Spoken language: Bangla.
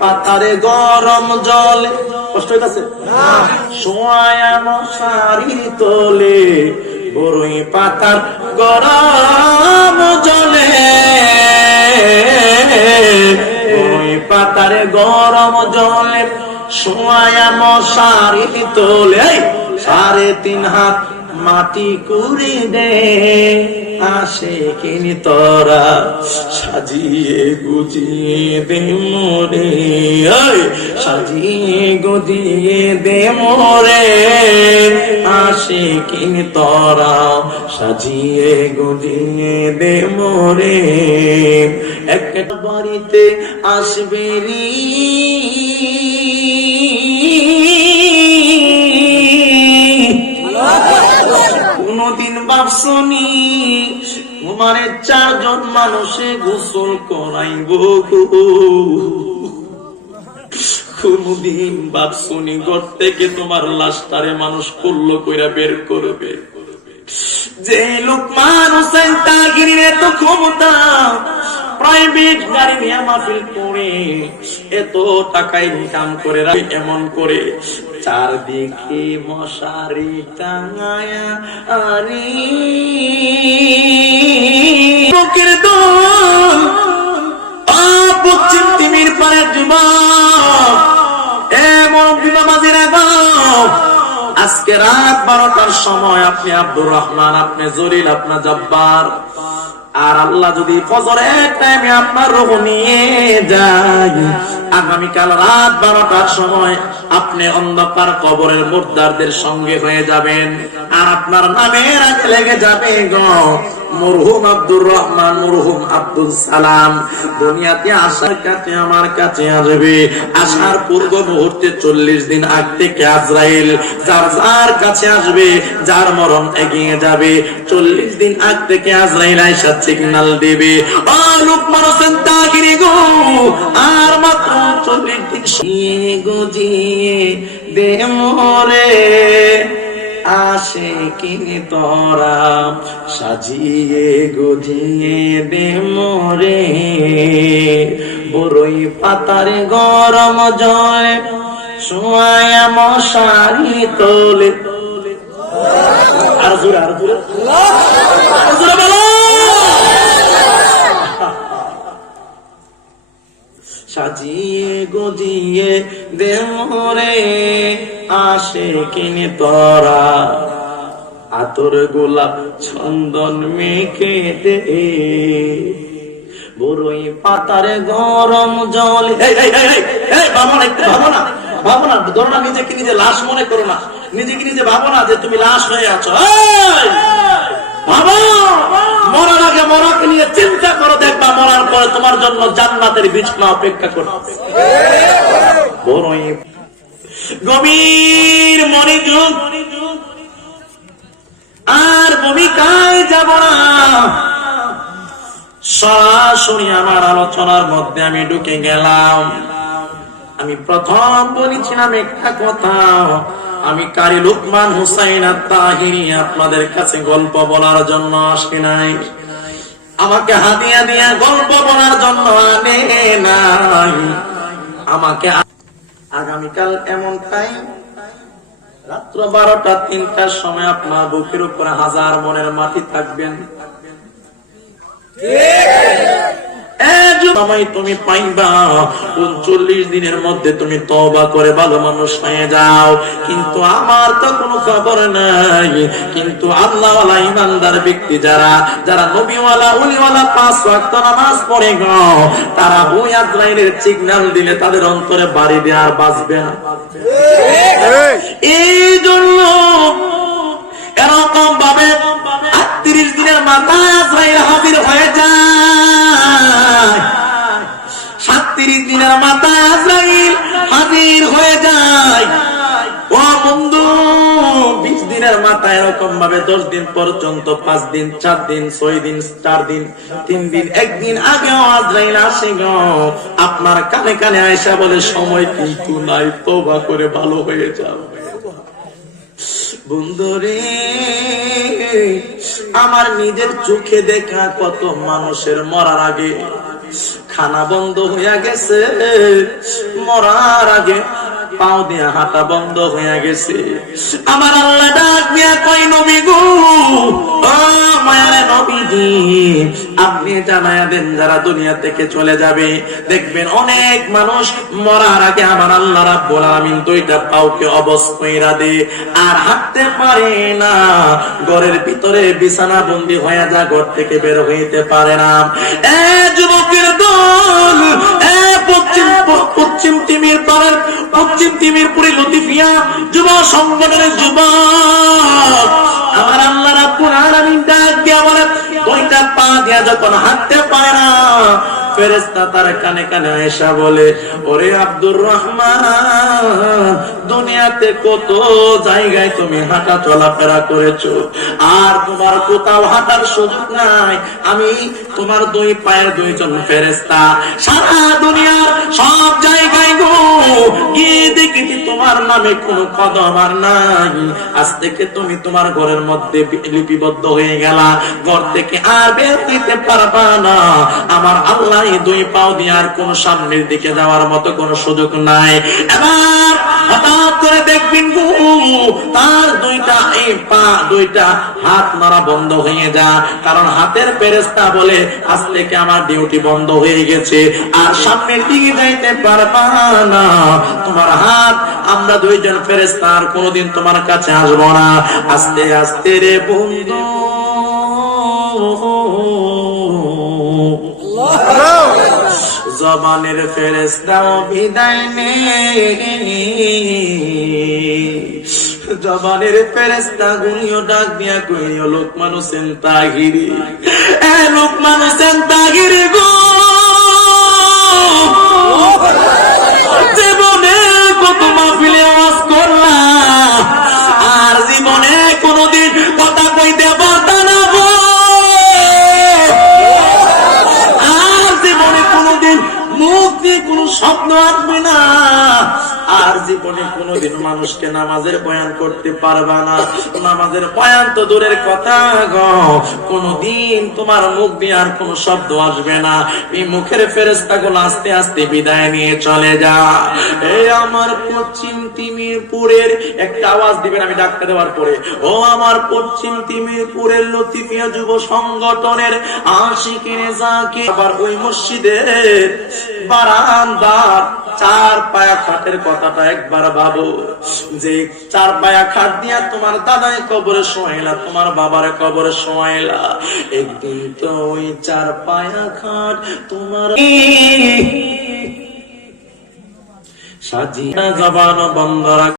পাতারে গরম জলে কষ্ট হইতাছে সোয়া মশারি তোলে বড়ই পাতার গরম জলে বড়ই পাতারে গরম জলে সোয়া মশারি তোলে 3.5 হাত মাটি কুড়ি দে আসে কিনি তোরা সাজিয়ে গুজিয়ে দে মোরে সাজিয়ে গুজিয়ে দে মোরে আসে কিনি তোরা সাজিয়ে গুজিয়ে দে মোরে একটা বাড়িতে আসবে রি কোনদিন ভাবছনি তোমারে 4 জন মানুষে গোসল করাইব কোনদিন ভাবছনি ঘর থেকে তোমার লাশটারে মানুষ করলো কইরা বের করবে যে লোক মানুষ তাগিরের এত ক্ষমতা প্রাইভেট গাড়ি নিয়ে মাহফিল করে এত টাকা ইনকাম করে এমন করে চারদিকে মশারি টাঙায়া আরে লোকের দল পশ্চিম তিমির পাড়ের যুবক এমন বিবামাজিরা গাও আজকে রাত 12টার সময় আপনি আব্দুর রহমান, আপনি জলিল, আপনার জব্বার, আর আল্লাহ যদি ফজরের টাইমে আপনার রূহ নিয়ে যায়, আগামীকাল রাত 12টার সময় আপনি অন্ধকার কবরের মুর্দারদের সঙ্গে হয়ে যাবেন, আর আপনার নামের আগে লেগে যাবে গো মরহুম আব্দুর রহমান, মরহুম আব্দুল সালাম। দুনিয়াতে আসার কাছে আমার কাছে আসবে, আসার পূর্ব মুহূর্তে 40 দিন আগ থেকে আজরাইল যার যার কাছে আসবে, যার মরণ এগিয়ে যাবে, 40 দিন আগ থেকে আজরাইল আইসা সিগন্যাল দেবে, ও লোকমান হোসেন তাগিরি গো আর মাত্র 40 দিন গজিয়ে দে মোরে আসে কিনি তোরা সাজিয়ে গুজিয়ে দে মোরে বড়ই পাতারে গরম জলে সোয়া মশারি তোলে। আর জোরে আর জোরে বলো সাজিয়ে গুজিয়ে দে মোরে আসে কিনি তোরা আতর গোলাপ চন্দন মেখে দে বড়ই পাতারে গরম জল। ভাবো না ধরো না, নিজেকে নিজে লাশ মনে করো না, নিজেকে নিজে ভাবো না যে তুমি লাশ হয়ে আছো। ভাবো মরার আগে মরাকে নিয়ে চিন্তা করো, দেখবা মরার পরে তোমার জন্য জান্নাতের বিছানা অপেক্ষা করছে। বড়ই গভীর মনোযোগ আর ভূমিকায় যাব না, সরাসরি আমার আলোচনার মধ্যে আমি ঢুকে গেলাম। আমি প্রথম বলেছিলাম একটা কথা, আমি কারি লুকমান হুসাইন আত-তাহিরি আপনাদের কাছে গল্প বলার জন্য আসি নাই, আমাকে হাদিয়া দিয়া গল্প বলার জন্য আনে নাই। আমাকে আগামীকাল এমন টাইম রাত্র 12টা 3টার সময় আপনার বুকের উপরে 1000 মনের মাটি থাকবেন, তুমি পাইবা 39 দিনের মধ্যে তুমি তওবা করে ভালো মানুষ হয়ে যাও। কিন্তু আমার তো কোনো খবর নাই, কিন্তু আল্লাহওয়ালা ইমানদার ব্যক্তি যারা যারা নবীওয়ালা ওলিওয়ালা 5 ওয়াক্ত নামাজ পড়ে গো, তারা ওই আজরাইলের সিগন্যাল দিলে তাদের অন্তরে বাড়ি দিয়ে আর বাঁচবে না। এই জন্য এরকম ভাবে 38 দিনের মাথায় আজরাইল হাজির হয়ে যায়, 37 দিনের মাথায় আজরাইল হাজির হয়ে যায়। ও বন্ধু, 20 দিনের মাথায় এরকম ভাবে 10 দিন পর্যন্ত, 5 দিন, 4 দিন, 6 দিন, 4 দিন, 3 দিন, 1 দিন আগেও আজরাইল আসে গো, আপনার কানে কানে আয়েশা বলে সময় কিন্তু নাই, তওবা করে ভালো হয়ে যাও। বন্ধুরে, আমার নিজের চোখে দেখা কত মানুষের মরার আগে খানা বন্ধ হইয়া গেছে, মরার আগে পাও দিয়া হাঁটা বন্ধ হইয়া গেছে। আমার আল্লাহ ডাক দিয়া কই, নবী গো, ও মায়ার নবীজি, আপনি জানায়া দেন যারা দুনিয়া থেকে চলে যাবে, দেখবেন অনেক মানুষ মরার আগে আমার আল্লাহ রাব্বুল আলামিন দুইটা পাওকে অবশ কইরা দে, আর হাঁটতে পারে না, ঘরের ভিতরে বিছানা বন্দি হয়ে যা, ঘর থেকে বের হইতে পারে না। এ যুবকের দল, এ পশ্চিম তিমির পাড়ার পশ্চিম তিমিরপুরি লতিফিয়া যুব সংগঠনের যুবক, আমার আল্লাহ রাব্বুল আলামিন ডাক দিয়া বলে, দুইটা পা দিয়া যখন হাঁটতে পারে না, ফেরেশতা তার কানে কানে এসে বলে, ওরে আব্দুর রহমান, দুনিয়াতে কত জায়গায় তুমি হাঁটা চলাফেরা করেছো, আর তোমার কোথাও হাঁটার সুযোগ নাই। আমি তোমার দুই পায়ের দুইজন ফেরেশতা সারা দুনিয়ার সব জায়গায় গো গিয়ে দেখি তোমার নামে কোনো কদম আর নাই। আজ থেকে তুমি তোমার ঘরের মধ্যে লিপিবদ্ধ হয়ে গেলা, ঘর থেকে আর বের হইতে পারবা না। আমার আল্লাহ এই দুই পাও দিয়ে আর কোন সামনের দিকে যাওয়ার মতো কোনো সুযোগ নাই। এবার হঠাৎ করে দেখবেন গো, তার দুইটা এই পা দুইটা হাত মারা বন্ধ হয়ে যা, কারণ হাতের ফেরেশতা বলে, আজ থেকে আমার ডিউটি বন্ধ হয়ে গেছে, আর সামনের দিকে যাইতে পারবা না। তোমার হাত আমরা দুইজন ফেরেশতা আর কোনোদিন তোমার কাছে আসবো না। আস্তে আস্তে রে বন্ধু, জবানের ফেরেশতাও বিদায় নে, জবানের ফেরেশতা গুলিও ডাক দিয়া কইও, লোকমান হোসেন তাহিরি, এ লোকমান হোসেন তাহিরি গো, জীবনে কত মাহফিলে ওয়াজ করলাম, আর জীবনে কোনদিন কথা কইতে পারতাম না গো, আর জীবনে কোনদিন মুখ দিয়ে কোন শব্দ আসবে না, আর জীবনে কোনদিন মানুষকে নামাজের বয়ান করতে পারবা না। নামাজের বয়ান তো দূরের কথা গো, কোনদিন তোমার মুখ দিয়ে আর কোন শব্দ আসবে না। এই মুখের ফেরেশতাগুলো আস্তে আস্তে বিদায় নিয়ে চলে যা। এই আমার পশ্চিম তিমিরপুরের একটা আওয়াজ দিবেন আমি ডাকতে দেওয়ার পরে, ও আমার পশ্চিম তিমিরপুরের লতিফিয়া যুব সংগঠনের আশিকিনে যাকে, আবার ওই মসজিদের বারান্দার চার পায়া খাটের কথাটা একবার ভাবো, যে চার পায়া খাট দিয়া তোমার দাদাই কবরে শোয়াইলা, তোমার বাবার কবরে শোয়াইলা, একদিন তো ওই চার পায়া খাট তোমার সাজিয়া জবান বন্ধ রাখ।